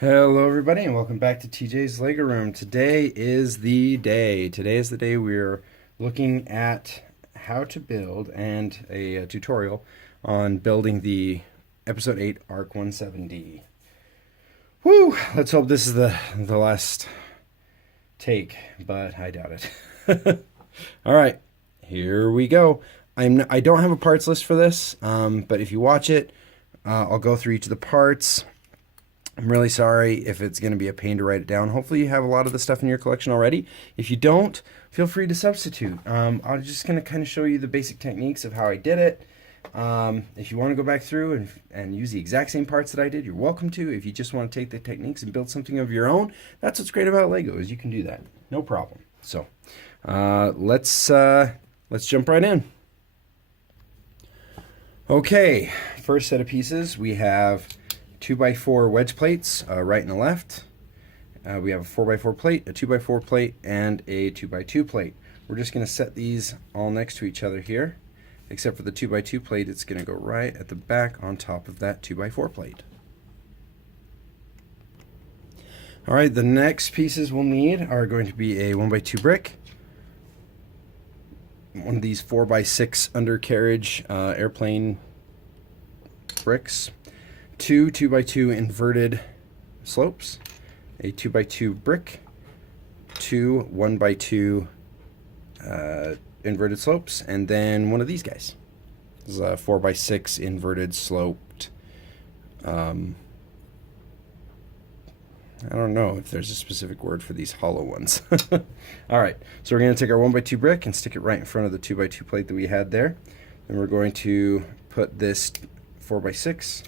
Hello everybody and welcome back to TJ's Lego Room. Today is the day. Today is the day we're looking at how to build and a tutorial on building the episode 8 Arc 170. Woo! Let's hope this is the last take, but I doubt it. All right, here we go. I don't have a parts list for this, but if you watch it, I'll go through each of the parts. I'm really sorry if it's going to be a pain to write it down. Hopefully you have a lot of the stuff in your collection already. If you don't, feel free to substitute. I'm just going to kind of show you the basic techniques of how I did it. If you want to go back through and use the exact same parts that I did, you're welcome to. If you just want to take the techniques and build something of your own, that's what's great about Lego, is you can do that. No problem. So let's jump right in. Okay, first set of pieces, we have 2x4 wedge plates, right and a left. We have a 4x4 plate, a 2x4 plate, and a 2x2 plate. We're just going to set these all next to each other here, except for the 2x2 plate. It's going to go right at the back on top of that 2x4 plate. Alright, the next pieces we'll need are going to be a 1x2 brick, one of these 4x6 undercarriage airplane bricks, two 2x2 inverted slopes, a 2x2 brick, two 1x2 inverted slopes, and then one of these guys. This is a 4x6 inverted sloped. I don't know if there's a specific word for these hollow ones. All right, so we're going to take our 1x2 brick and stick it right in front of the 2x2 plate that we had there. Then we're going to put this 4x6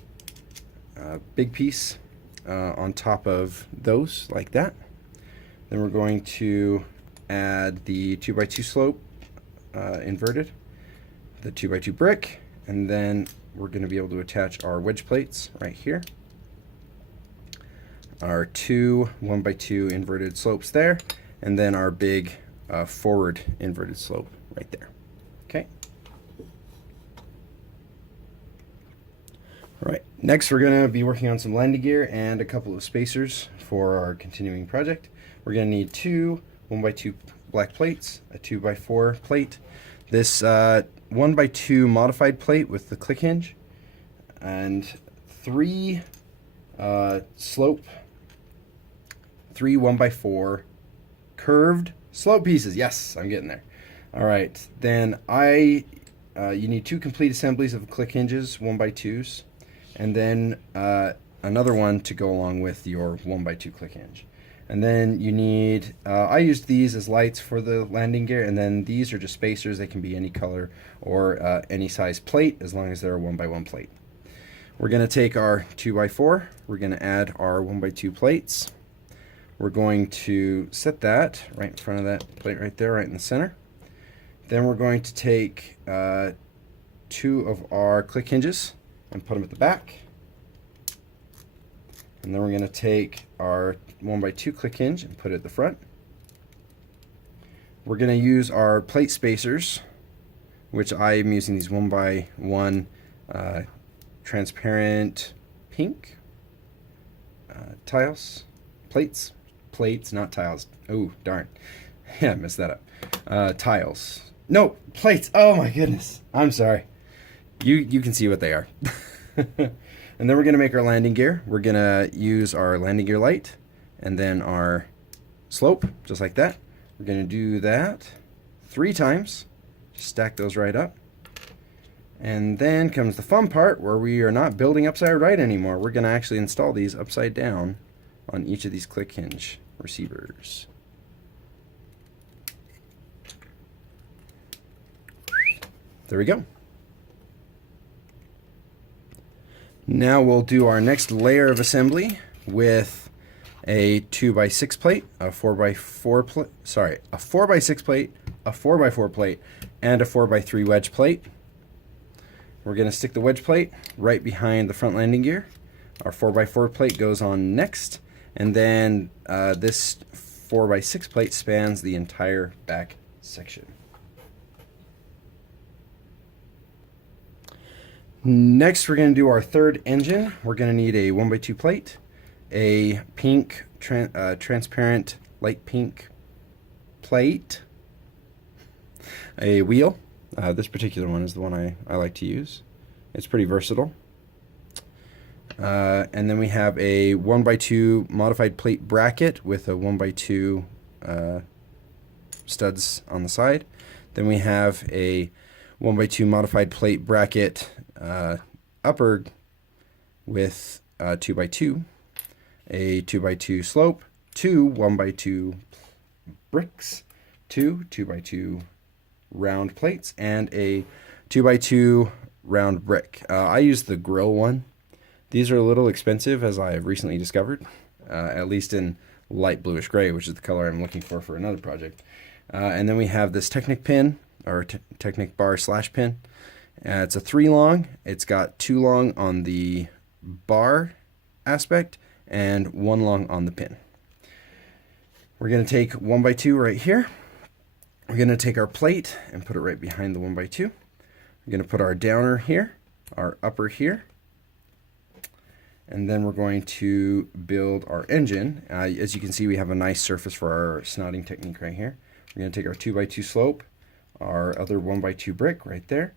big piece on top of those like that. Then we're going to add the 2x2 slope inverted, the 2x2 brick, and then we're going to be able to attach our wedge plates right here. Our two 1x2 inverted slopes there, and then our big forward inverted slope right there. Okay. Alright, next we're going to be working on some landing gear and a couple of spacers for our continuing project. We're going to need two 1x2 black plates, a 2x4 plate, this 1x2 modified plate with the click hinge, and three 1x4 curved slope pieces. Yes, I'm getting there. Alright, then you need two complete assemblies of click hinges, 1x2s. And then another one to go along with your 1x2 click hinge. And then you need, I used these as lights for the landing gear, and then these are just spacers. They can be any color or any size plate as long as they're a 1x1 plate. We're going to take our 2x4, we're going to add our 1x2 plates. We're going to set that right in front of that plate right there, right in the center. Then we're going to take two of our click hinges and put them at the back. And then we're going to take our 1x2 click hinge and put it at the front. We're going to use our plate spacers, which I am using these 1x1 transparent pink tiles, plates, not tiles. Oh, darn. Yeah, I messed that up. Tiles. No, plates. Oh my goodness. I'm sorry. You can see what they are. And then we're going to make our landing gear. We're going to use our landing gear light and then our slope, just like that. We're going to do that 3 times. Just stack those right up. And then comes the fun part where we are not building upside right anymore. We're going to actually install these upside down on each of these click hinge receivers. There we go. Now we'll do our next layer of assembly with a 2x6 plate, a 4x4 plate, a 4x6 plate, a 4x4 plate, and a 4x3 wedge plate. We're going to stick the wedge plate right behind the front landing gear. Our 4x4 plate goes on next, and then this 4x6 plate spans the entire back section. Next, we're going to do our third engine. We're going to need a 1x2 plate, a pink, transparent, light pink plate, a wheel. This particular one is the one I like to use. It's pretty versatile. And then we have a 1x2 modified plate bracket with a 1x2 studs on the side. Then we have a 1x2 modified plate bracket upper with 2x2, a 2x2 slope, two 1x2 bricks, two 2x2 round plates, and a 2x2 round brick. I use the grill one. These are a little expensive, as I have recently discovered, at least in light bluish gray, which is the color I'm looking for another project. And then we have this Technic pin, or Technic bar / pin. It's a 3 long. It's got 2 long on the bar aspect and 1 long on the pin. We're going to take 1x2 right here. We're going to take our plate and put it right behind the 1x2. We're going to put our downer here, our upper here, and then we're going to build our engine. As you can see, we have a nice surface for our snotting technique right here. We're going to take our 2x2 slope, our other 1x2 brick right there.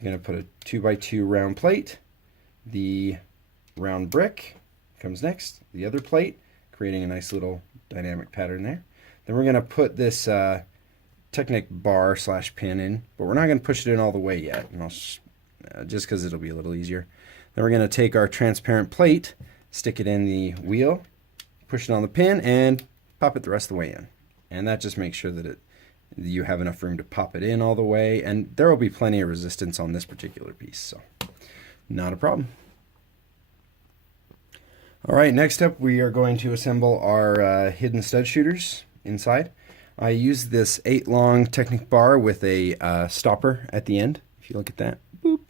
We're going to put a 2x2 round plate. The round brick comes next, the other plate, creating a nice little dynamic pattern there. Then we're going to put this Technic bar / pin in, but we're not going to push it in all the way yet, and just because it'll be a little easier. Then we're going to take our transparent plate, stick it in the wheel, push it on the pin, and pop it the rest of the way in. And that just makes sure that you have enough room to pop it in all the way, and there will be plenty of resistance on this particular piece, so not a problem. All right, next up we are going to assemble our hidden stud shooters inside. I use this 8 long Technic bar with a stopper at the end. If you look at that, boop.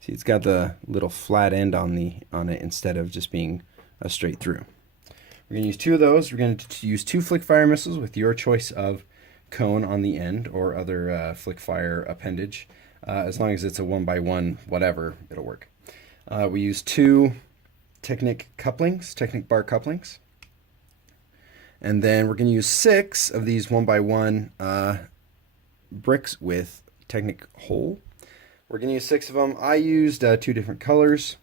See, it's got the little flat end on it instead of just being a straight through. We're going to use 2 of those. We're going to use 2 flick fire missiles with your choice of cone on the end or other flick fire appendage. As long as it's a 1x1 whatever, it'll work. We use 2 Technic couplings, Technic bar couplings. And then we're going to use 6 of these 1x1 bricks with Technic hole. We're going to use 6 of them. I used 2 different colors.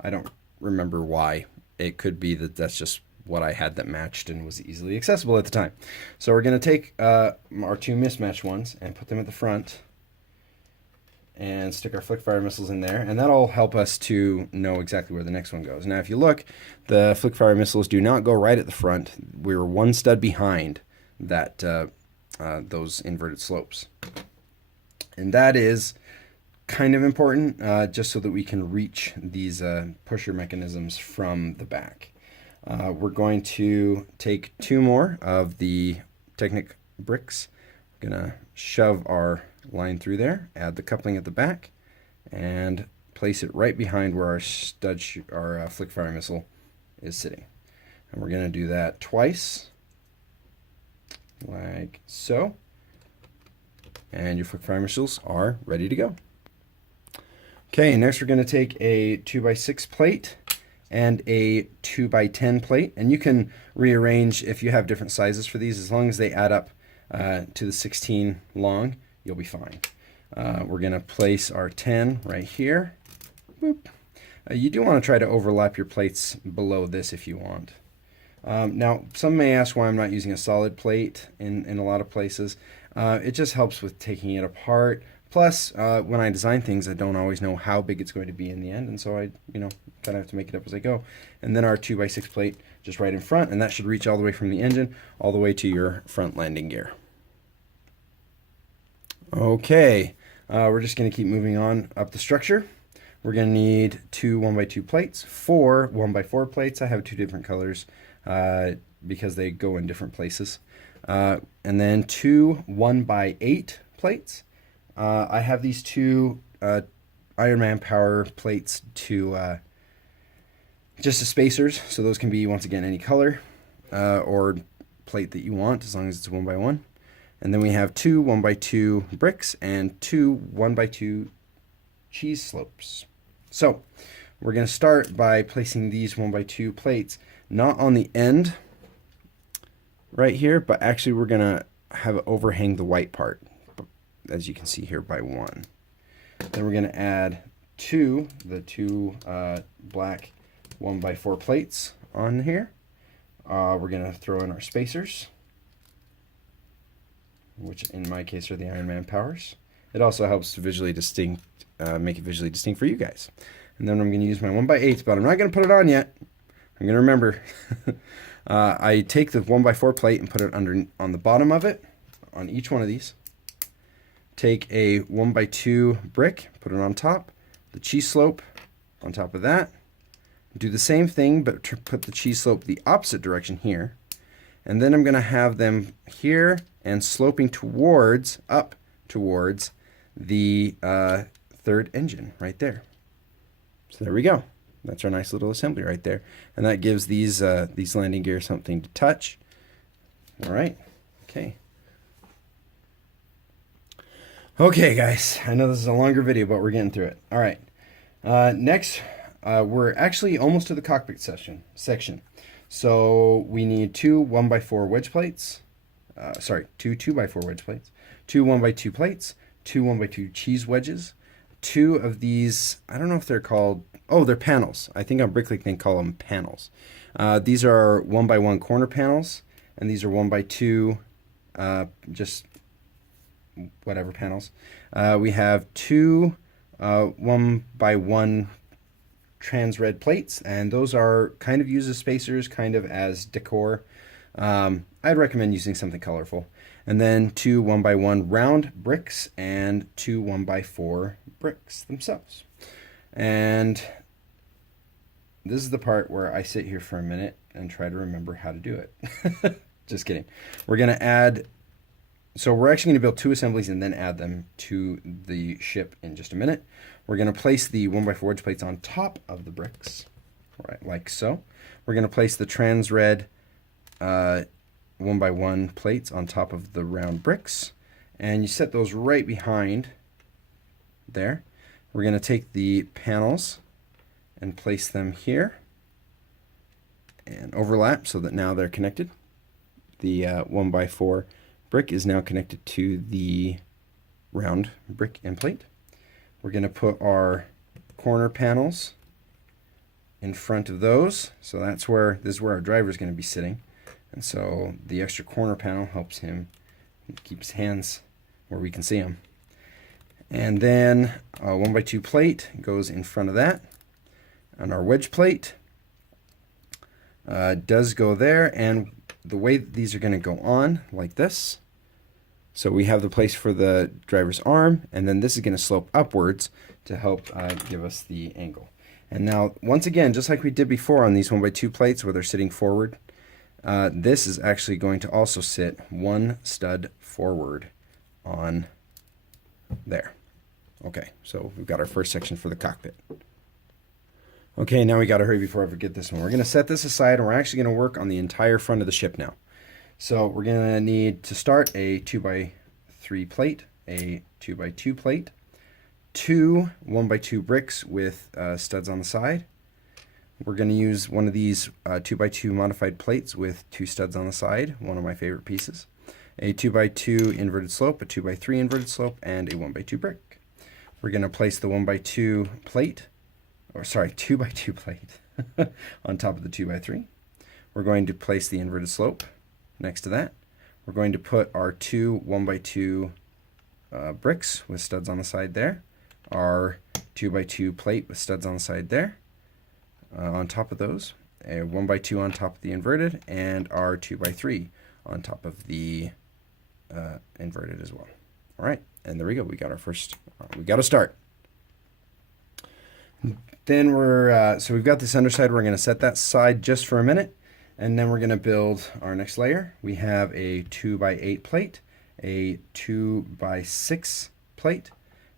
I don't remember why. It could be that that's just what I had that matched and was easily accessible at the time. So we're going to take our 2 mismatched ones and put them at the front and stick our flick fire missiles in there, and that'll help us to know exactly where the next one goes. Now if you look, the flick fire missiles do not go right at the front. We're 1 stud behind that those inverted slopes, and that is kind of important just so that we can reach these pusher mechanisms from the back. We're going to take 2 more of the Technic bricks. We're going to shove our line through there, add the coupling at the back, and place it right behind where our flick fire missile is sitting. And we're going to do that twice, like so. And your flick fire missiles are ready to go. Okay, next we're going to take a 2x6 plate and a 2x10 plate, and you can rearrange if you have different sizes for these. As long as they add up to the 16 long, you'll be fine. We're going to place our 10 right here. Boop. You do want to try to overlap your plates below this if you want. Now, some may ask why I'm not using a solid plate in a lot of places. It just helps with taking it apart. Plus, when I design things, I don't always know how big it's going to be in the end, and so I, kind of have to make it up as I go. And then our 2x6 plate just right in front, and that should reach all the way from the engine all the way to your front landing gear. Okay, we're just going to keep moving on up the structure. We're going to need 2 1x2 plates, 4 1x4 plates. I have 2 different colors because they go in different places. And then 2 1x8 plates. I have these 2 Ironman Power plates to just as spacers, so those can be, once again, any color or plate that you want, as long as it's 1x1. And then we have 2 1x2 bricks and 2 1x2 cheese slopes. So we're going to start by placing these 1x2 plates not on the end right here, but actually we're going to have it overhang the white part, as you can see here, by 1. Then we're going to add the two black 1x4 plates on here. We're going to throw in our spacers, which in my case are the Iron Man powers. It also helps to visually distinct, make it visually distinct for you guys. And then I'm going to use my 1x8, but I'm not going to put it on yet. I'm going to remember. I take the 1x4 plate and put it on the bottom of it, on each one of these. Take a 1x2 brick, put it on top, the cheese slope on top of that. Do the same thing, but put the cheese slope the opposite direction here. And then I'm going to have them here and sloping up towards the third engine right there. So there we go. That's our nice little assembly right there. And that gives these landing gears something to touch. All right. Okay. Okay, guys. I know this is a longer video, but we're getting through it. All right. Next, we're actually almost to the cockpit section. So we need two 1x4 wedge plates. Two 2x4 wedge plates. Two 1x2 plates. Two 1x2 cheese wedges. Two of these, I don't know if they're called, they're panels. I think on Bricklink they call them panels. These are 1x1 corner panels, and these are 1x2 just whatever panels. We have two 1x1 trans red plates, and those are kind of used as spacers, kind of as decor. I'd recommend using something colorful. And then two 1x1 round bricks and two 1x4 bricks themselves. And this is the part where I sit here for a minute and try to remember how to do it. Just kidding. We're going to add, so we're actually going to build two assemblies and then add them to the ship in just a minute. We're going to place the 1x4 wedge plates on top of the bricks, right, like so. We're going to place the trans red 1x1 plates on top of the round bricks, and you set those right behind there. We're going to take the panels and place them here and overlap so that now they're connected. The 1x4 brick is now connected to the round brick and plate. We're going to put our corner panels in front of those, so this is where our driver is going to be sitting. And so the extra corner panel helps him keep his hands where we can see him. And then a 1x2 plate goes in front of that. And our wedge plate does go there. And the way that these are going to go on, like this. So we have the place for the driver's arm, and then this is going to slope upwards to help give us the angle. And now, once again, just like we did before on these 1x2 plates where they're sitting forward, this is actually going to also sit one stud forward on there. Okay, so we've got our first section for the cockpit. Okay, now we got to hurry before I forget this one. We're going to set this aside, and we're actually going to work on the entire front of the ship now. So we're going to need to start a 2x3 plate, a 2x2 plate, two 1x2 bricks with studs on the side. We're going to use one of these 2x2 modified plates with two studs on the side, one of my favorite pieces. A 2x2 inverted slope, a 2x3 inverted slope, and a 1x2 brick. We're going to place the 2x2 plate on top of the 2x3. We're going to place the inverted slope next to that. We're going to put our two 1x2 bricks with studs on the side there, our 2x2 plate with studs on the side there. On top of those, a 1x2 on top of the inverted, and our 2x3 on top of the inverted as well. All right, and there we go. We got our first. We got to start. Then so we've got this underside. We're going to set that side just for a minute, and then we're going to build our next layer. We have a 2x8 plate, a 2x6 plate,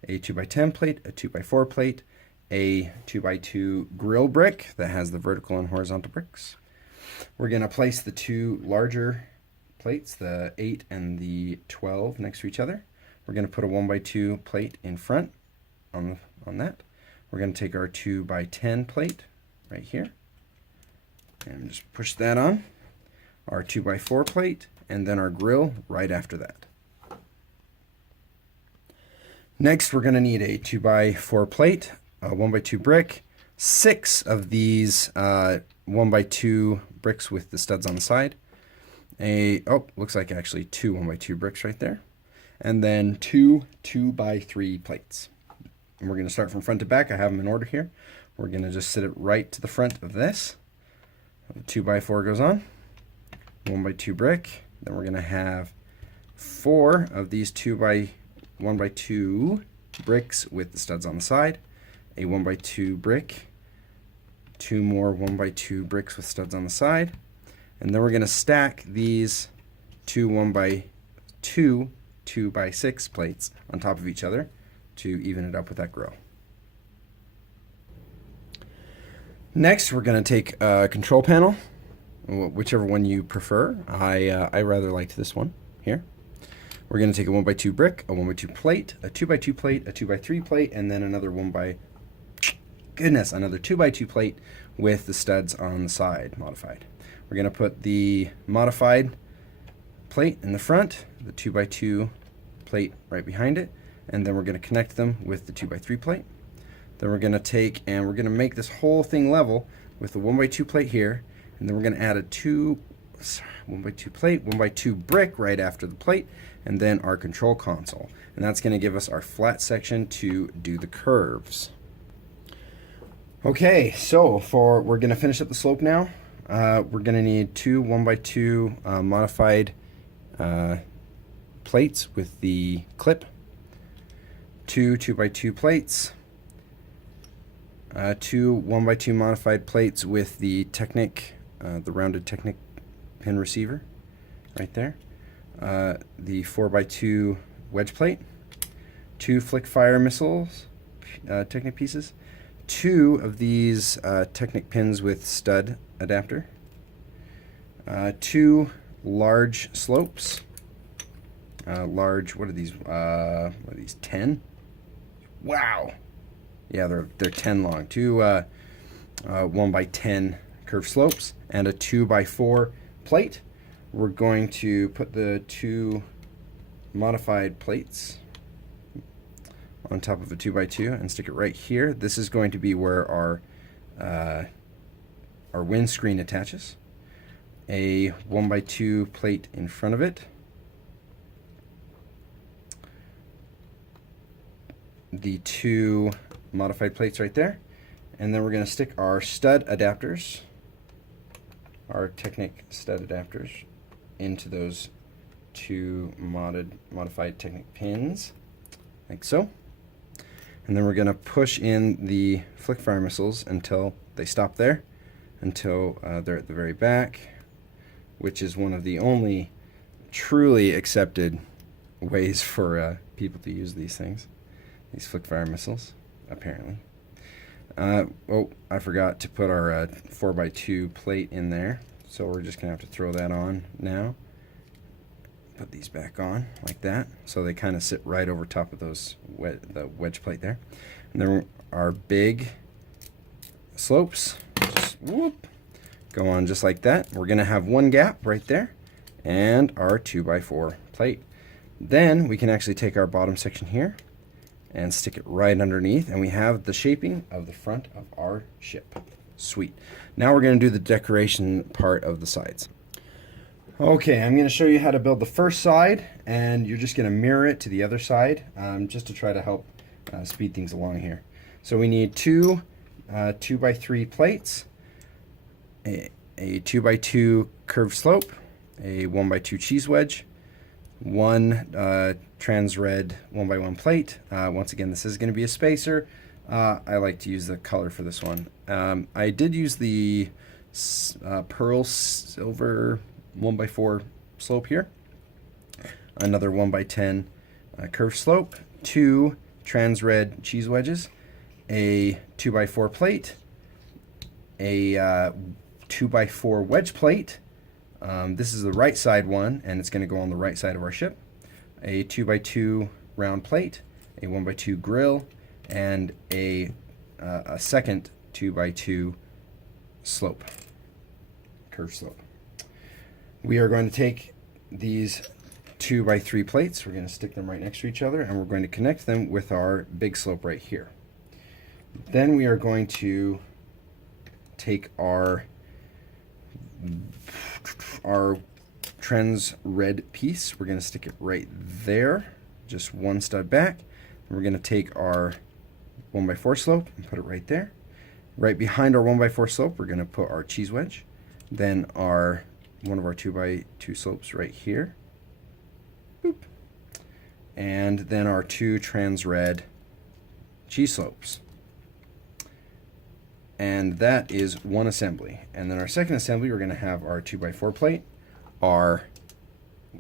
a 2x10 plate, a 2x4 plate, a 2x2 grill brick that has the vertical and horizontal bricks. We're going to place the two larger plates, the 8 and the 12, next to each other. We're going to put a 1x2 plate in front on that. We're going to take our 2x10 plate right here And just push that on. Our 2x4 plate, and then our grill right after that. Next, we're going to need a 2x4 plate, a 1x2 brick, 6 of these 1x2 bricks with the studs on the side. Looks like actually 2 1x2 bricks right there. And then 2 2x3 plates. And we're going to start from front to back. I have them in order here. We're going to just sit it right to the front of this. The 2x4 goes on, 1x2 brick. Then we're going to have 4 of these 1x2 bricks with the studs on the side, a 1x2 brick, 2 more 1x2 bricks with studs on the side, and then we're going to stack these 2 1x2 2x6 plates on top of each other to even it up with that grill. Next, we're going to take a control panel, whichever one you prefer. I rather liked this one here. We're going to take a 1x2 brick, a 1x2 plate, a 2x2 plate, a 2x3 plate, and then another 2x2 plate with the studs on the side modified. We're going to put the modified plate in the front, the 2x2 plate right behind it, and then we're going to connect them with the 2x3 plate. Then we're going to take and we're going to make this whole thing level with the 1x2 plate here, and then we're going to add a 1x2 plate, 1x2 brick right after the plate, and then our control console. And that's going to give us our flat section to do the curves. Okay, so we're going to finish up the slope now. We're going to need 2 1x2 modified plates with the clip, 2 2x2 plates, 2 1x2 modified plates with the Technic, the rounded Technic pin receiver right there, the 4x2 wedge plate, 2 flick fire missiles, Technic pieces, 2 of these Technic pins with stud adapter, 2 large slopes, what are these? 10? Wow! Yeah, they're 10 long. 2 1x10 curved slopes and a 2x4 plate. We're going to put the 2 modified plates on top of a 2x2 and stick it right here. This is going to be where our windscreen attaches. A 1x2 plate in front of it. The 2 modified plates right there. And then we're going to stick our stud adapters, our Technic stud adapters, into those 2 modified Technic pins, like so. And then we're going to push in the flick fire missiles until they stop there, until they're at the very back, which is one of the only truly accepted ways for people to use these things, these flick fire missiles, apparently. I forgot to put our 4x2 plate in there, so we're just going to have to throw that on now. Put these back on like that, so they kind of sit right over top of those the wedge plate there. And then our big slopes just go on just like that. We're going to have one gap right there and our 2x4 plate. Then we can actually take our bottom section here and stick it right underneath, and we have the shaping of the front of our ship. Sweet. Now we're going to do the decoration part of the sides. Okay, I'm going to show you how to build the first side, and you're just going to mirror it to the other side, just to try to help speed things along here. So we need 2 2x3 plates, a 2x2 curved slope, a 1x2 cheese wedge, 1 trans red 1x1 plate. Once again, this is going to be a spacer. I like to use the color for this one. I did use the pearl silver 1x4 slope here. Another 1x10 curved slope, 2 trans red cheese wedges, a 2x4 plate, a 2x4 wedge plate. This is the right side one, and it's going to go on the right side of our ship. A 2x2 round plate, a 1x2 grill, and a second 2x2 slope. curved slope. We are going to take these 2x3 plates, we're going to stick them right next to each other, and we're going to connect them with our big slope right here. Then we are going to take our trans red piece, we're going to stick it right there, just one stud back. And we're going to take our 1x4 slope and put it right there. Right behind our 1x4 slope, we're going to put our cheese wedge. Then one of our 2x2 slopes right here. Boop. And then our two trans red cheese slopes. And that is one assembly. And then our second assembly, we're going to have our 2x4 plate, our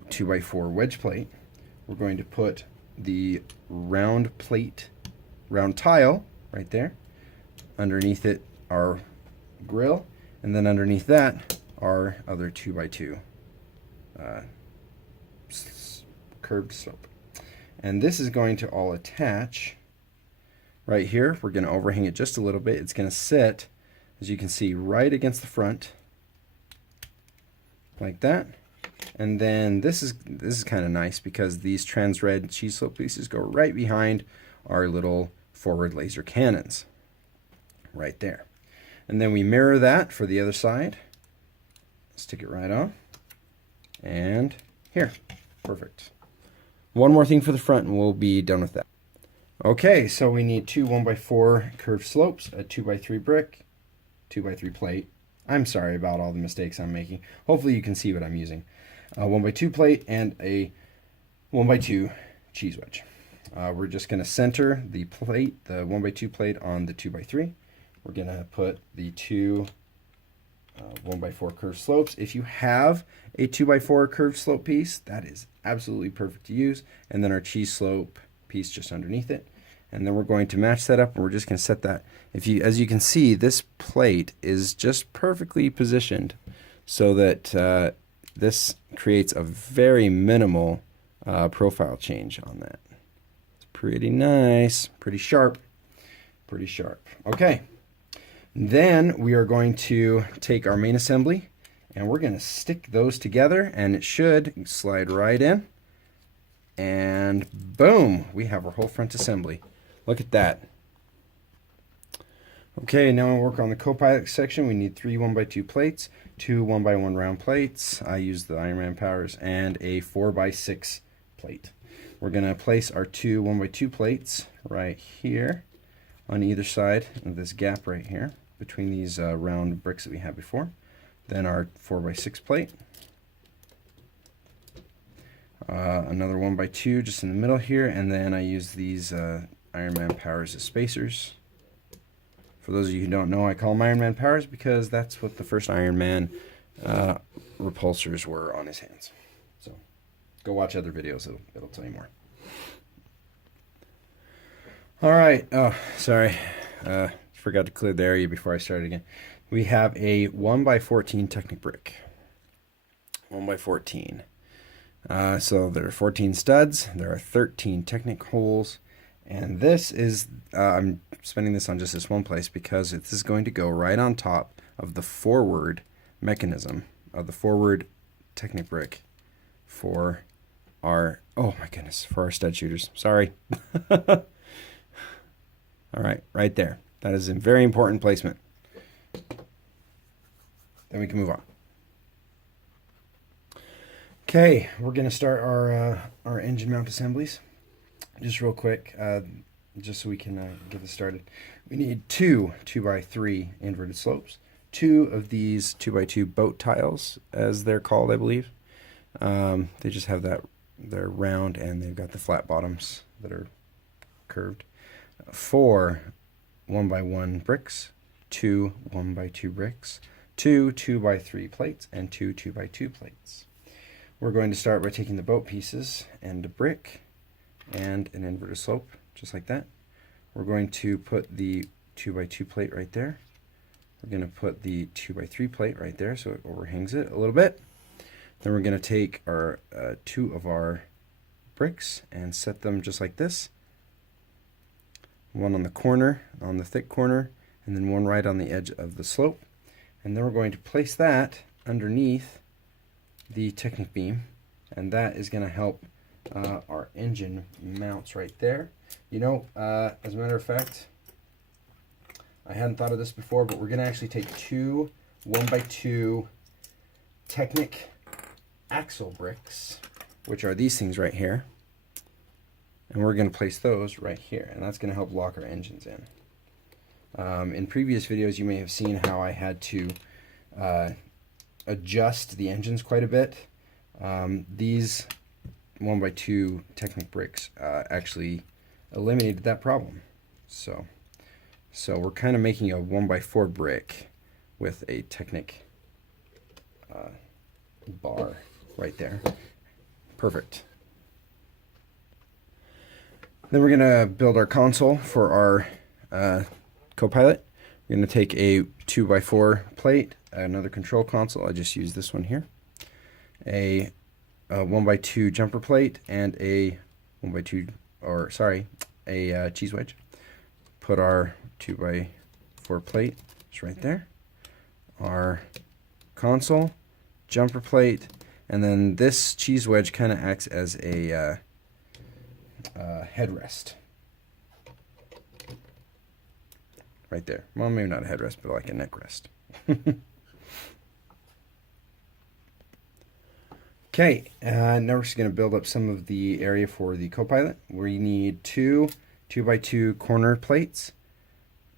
2x4 wedge plate. We're going to put the round plate, round tile right there. Underneath it, our grill. And then underneath that, our other 2x2 curved slope. And this is going to all attach right here. We're going to overhang it just a little bit. It's going to sit, as you can see, right against the front, like that. And then this is kind of nice because these trans red cheese slope pieces go right behind our little forward laser cannons, right there. And then we mirror that for the other side. Stick it right on, and here, perfect. One more thing for the front, and we'll be done with that. Okay, so we need two 1x4 curved slopes, a 2x3 brick, 2x3 plate. I'm sorry about all the mistakes I'm making. Hopefully you can see what I'm using. A 1x2 plate and a 1x2 cheese wedge. We're just going to center the plate, the 1x2 plate, on the 2x3. We're going to put the two 1x4 curved slopes. If you have a 2x4 curved slope piece, that is absolutely perfect to use. And then our cheese slope piece just underneath it. And then we're going to match that up, and we're just going to set that. As you can see, this plate is just perfectly positioned so that this creates a very minimal profile change on that. It's pretty nice, pretty sharp, pretty sharp. Okay. Then we are going to take our main assembly, and we're going to stick those together, and it should slide right in. And boom, we have our whole front assembly. Look at that. Okay, now we'll work on the Copilot section. We need 3 1x2 plates, 2 1x1 round plates. I use the Ironman powers, and a 4x6 plate. We're going to place our 2 1x2 plates right here on either side of this gap right here between these round bricks that we had before. Then our 4x6 plate. Another 1x2 just in the middle here, and then I use these Ironman powers as spacers. For those of you who don't know, I call them Ironman powers because that's what the first Ironman repulsors were on his hands. So go watch other videos, it'll tell you more. All right, oh, sorry. Forgot to clear the area before I started again. We have a 1x14 Technic brick. 1x14. So there are 14 studs, there are 13 Technic holes, and this is, I'm spending this on just this one place because this is going to go right on top of the forward mechanism of the forward Technic brick for our, oh my goodness, for our stud shooters. Sorry. All right, right there. That is a very important placement. Then we can move on. Okay, we're going to start our engine mount assemblies. Just real quick, just so we can get this started. We need 2 2x3 inverted slopes, 2 of these 2x2 boat tiles, as they're called, I believe. They just have that, they're round, and they've got the flat bottoms that are curved. 4 1x1 bricks, 2 1x2 bricks, 2 2x3 plates, and 2 2x2 plates. We're going to start by taking the boat pieces and a brick and an inverted slope, just like that. We're going to put the 2x2 plate right there. We're going to put the 2x3 plate right there so it overhangs it a little bit. Then we're going to take our 2 of our bricks and set them just like this. One on the corner, on the thick corner, and then one right on the edge of the slope. And then we're going to place that underneath the Technic beam, and that is going to help our engine mounts right there. You know, as a matter of fact, I hadn't thought of this before, but we're going to actually take two 1x2 Technic axle bricks, which are these things right here, and we're going to place those right here, and that's going to help lock our engines in. In previous videos, you may have seen how I had to adjust the engines quite a bit. These 1x2 Technic bricks actually eliminated that problem. So we're kind of making a 1x4 brick with a Technic bar right there. Perfect. Then we're going to build our console for our Copilot. We're going to take a 2x4 plate, another control console. I just used this one here. A 1x2 jumper plate and a 1x2, or sorry, a cheese wedge. Put our 2x4 plate just right there. Our console, jumper plate, and then this cheese wedge kind of acts as a headrest. Right there. Well, maybe not a headrest, but like a neck rest. Okay, now we're just going to build up some of the area for the Copilot. We need two 2x2 corner plates,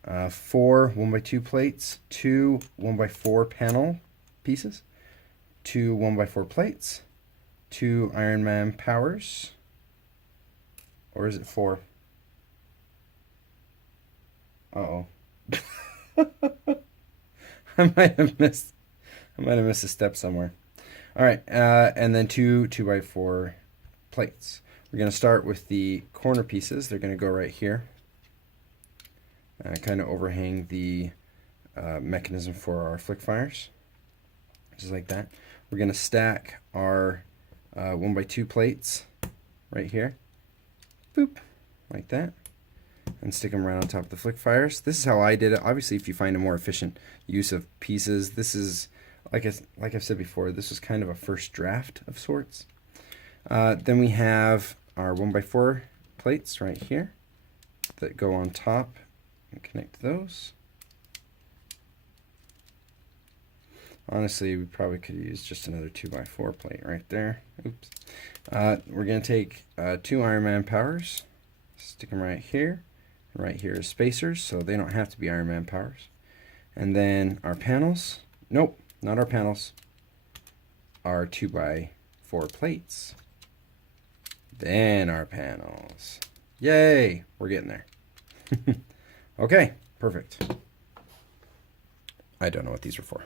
4 1x2 plates, 2 1x4 panel pieces, 2 1x4 plates, 2 Ironman powers, or is it 4? Uh-oh. I might have missed a step somewhere. All right, and then 2 2x4 plates. We're going to start with the corner pieces. They're going to go right here, kind of overhang the mechanism for our flick fires, just like that. We're going to stack our 1x2 plates right here, boop, like that, and stick them right on top of the flick fires. This is how I did it. Obviously, if you find a more efficient use of pieces, this is, like I've said before, this was kind of a first draft of sorts. Then we have our 1x4 plates right here that go on top, and connect those. Honestly, we probably could use just another 2x4 plate right there. Oops. We're going to take 2 Ironman powers, stick them right here. Right here is spacers, so they don't have to be Ironman powers. And then our panels, nope, not our panels, our 2x4 plates. Then our panels. Yay, we're getting there. Okay, perfect. I don't know what these are for.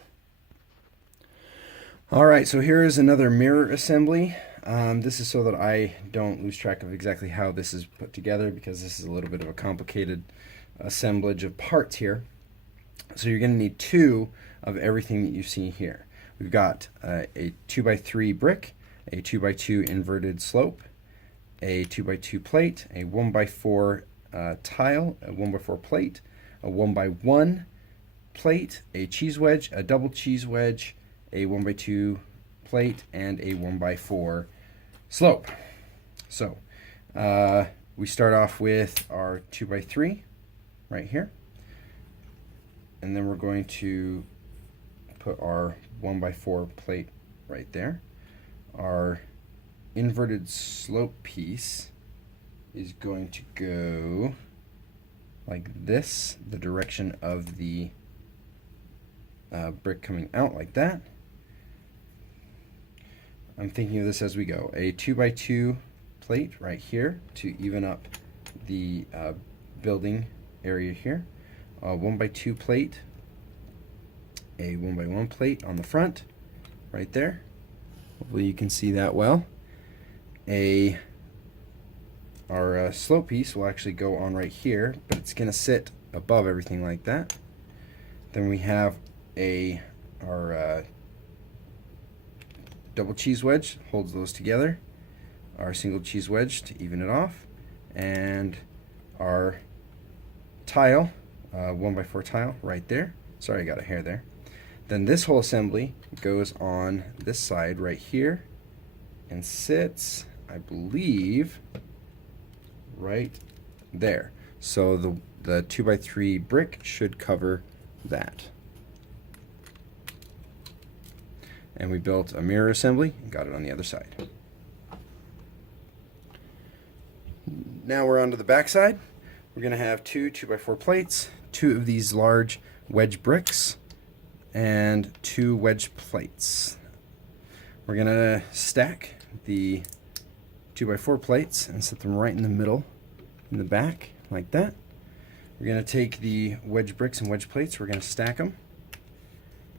All right, so here is another mirror assembly. This is so that I don't lose track of exactly how this is put together, because this is a little bit of a complicated assemblage of parts here. So you're going to need 2 of everything that you see here. We've got a 2x3 brick, a 2x2 inverted slope, a 2x2 plate, a 1x4 tile, a 1x4 plate, a 1x1 plate, a cheese wedge, a double cheese wedge, a 1x2 plate, and a 1x4 slope. So we start off with our 2x3 right here, and then we're going to put our 1x4 plate right there. Our inverted slope piece is going to go like this, the direction of the brick coming out like that. I'm thinking of this as we go. A 2x2 plate right here to even up the building area here. A 1x2 plate, a 1x1 plate on the front right there. Hopefully you can see that well. Our slope piece will actually go on right here, but it's going to sit above everything like that. Then we have our double cheese wedge, holds those together. Our single cheese wedge to even it off, and our tile, 1x4 tile right there. Sorry, I got a hair there. Then this whole assembly goes on this side right here and sits, I believe, right there. So the 2x3 brick should cover that. And we built a mirror assembly and got it on the other side. Now we're on to the back side. We're going to have two 2x4 plates, two of these large wedge bricks, and two wedge plates. We're going to stack the 2x4 plates and set them right in the middle in the back like that. We're going to take the wedge bricks and wedge plates, we're going to stack them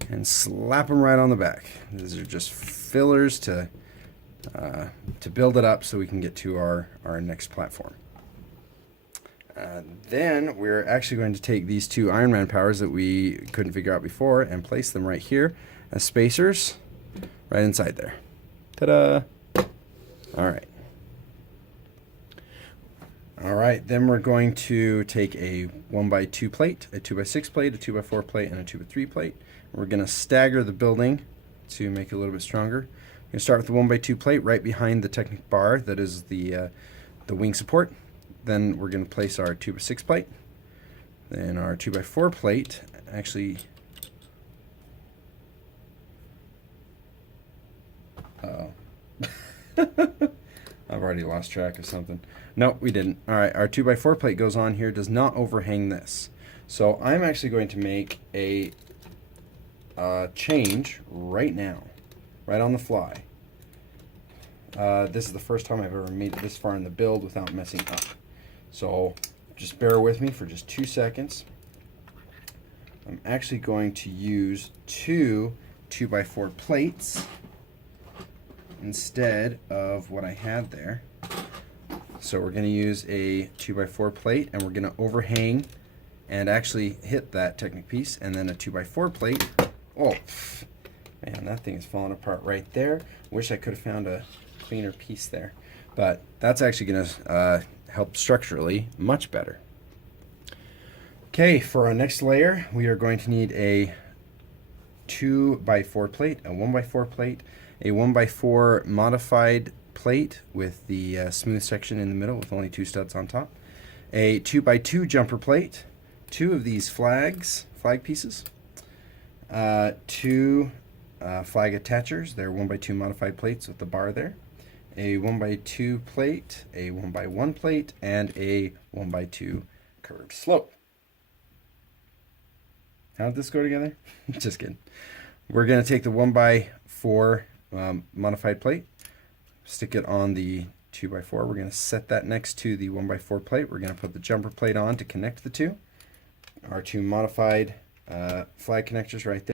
and slap them right on the back. These are just fillers to build it up so we can get to our next platform. Then we're actually going to take these two Iron Man powers that we couldn't figure out before and place them right here as spacers right inside there. Ta-da! All right, then we're going to take a 1x2 plate, a 2x6 plate, a 2x4 plate, and a 2x3 plate. We're going to stagger the building to make it a little bit stronger. We're going to start with the 1x2 plate right behind the Technic bar that is the wing support. Then we're going to place our 2x6 plate. Then our 2x4 plate, actually, I've already lost track of something. No, we didn't. All right, our 2x4 plate goes on here, does not overhang this. So I'm actually going to make a change right now, right on the fly. This is the first time I've ever made it this far in the build without messing up. So just bear with me for just 2 seconds. I'm actually going to use two 2x4 plates instead of what I had there. So we're going to use a 2x4 plate and we're going to overhang and actually hit that Technic piece, and then a 2x4 plate. Oh, man, that thing is falling apart right there. Wish I could have found a cleaner piece there. But that's actually going to help structurally much better. Okay, for our next layer, we are going to need a 2x4 plate, a 1x4 plate, a 1x4 modified plate with the smooth section in the middle with only 2 studs on top, a 2x2 jumper plate, 2 of these flag pieces, 2 flag attachers, they're 1x2 modified plates with the bar there, a 1x2 plate, a 1x1 plate, and a 1x2 curved slope. How did this go together? Just kidding. We're going to take the 1x4 modified plate, stick it on the 2x4. We're going to set that next to the 1x4 plate. We're going to put the jumper plate on to connect the two. Our 2 modified flag connectors right there.